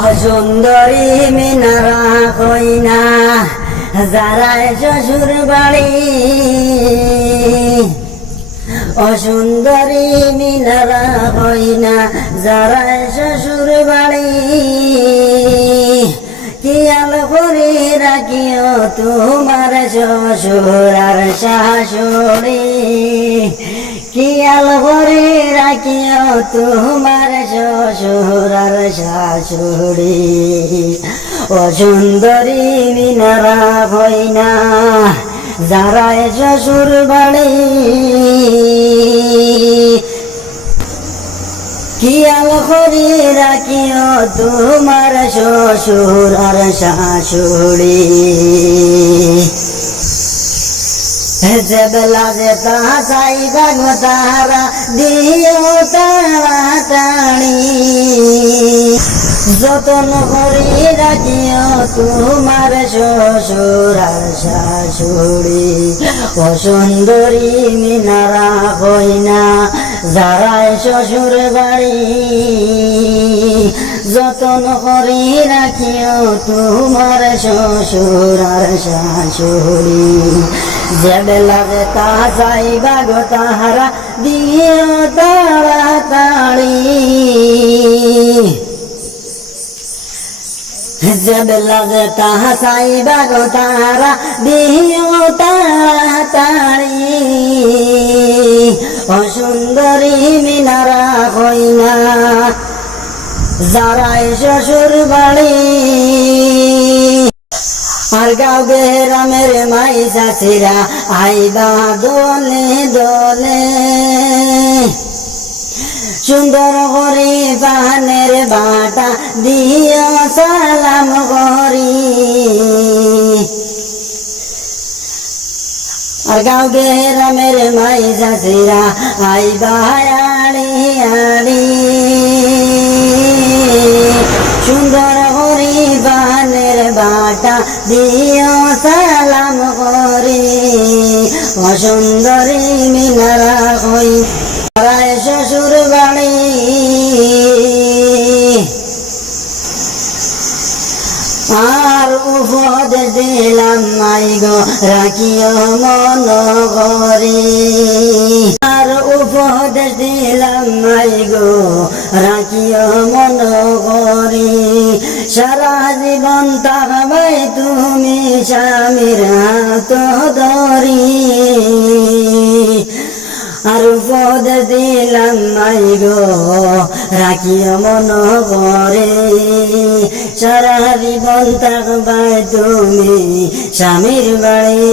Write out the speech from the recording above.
অসুন্দরী মিনারা কইনা যারায় শ্বশুর বাড়ি, অসুন্দরী মিনারা কইনা যারায় শ্বশুর বাড়ি। কিয়াল করে রাখিও তোমার শ্বশুর আর শাশুড়ি, কিয়াল করে রাখিও তোমার শ্বশুর আর শাশুড়ি। অসুন্দরী মিনারা কইনা যারায় শ্বশুর বাড়ি, কিয়াল করে রাখিও তোমার শ্বশুর আর শাশুড়ি। যে বেলা যে তাহা চাইবা গো তাহারা দিও তাড়াতাড়ি, যতন করে রাখিও তোমার শ্বশুর আর শাশুড়ি। অসুন্দরী মিনারা কইনা যারায় শ্বশুর বাড়ি, যতন করে রাখিও তোমার শ্বশুর আর শাশুড়ি। যে বেলা যে তাহা চাইবা গো তাহারা দিও তাড়াতাড়ি, যে বেলা যে তাহা চাইবা গো তাহারা দিও তাড়াতাড়ি। অসুন্দরী মিনারা কইনা যারায় শ্বশুর বাড়ি, আর গাঁও গ্রামের মাই চাচিরা আইবা দলে দলে, সুন্দর করে পানের বাটা দিও সালাম করি। আর গাঁও গ্রামের মাই চাচিরা আইবা আড়ি আড়ি, সুন্দর করে পানের বাটা দিও সালাম করি। অসুন্দরী মিনারা কই যারায় শ্বশুর বাড়ি, আর উপদেশ দিলাম মাই গো রাখিও মন করে, আর উপদেশ দিলাম মাই গো রাখিও মন করে। সারা জীবন তাহাবাই তুমি স্বামীর হাত ধরি, আর উপদেশ দিলাম মাই গো রাখিও মন করে। সারা জীবন থাকবাই তুমি স্বামীর বাড়ি।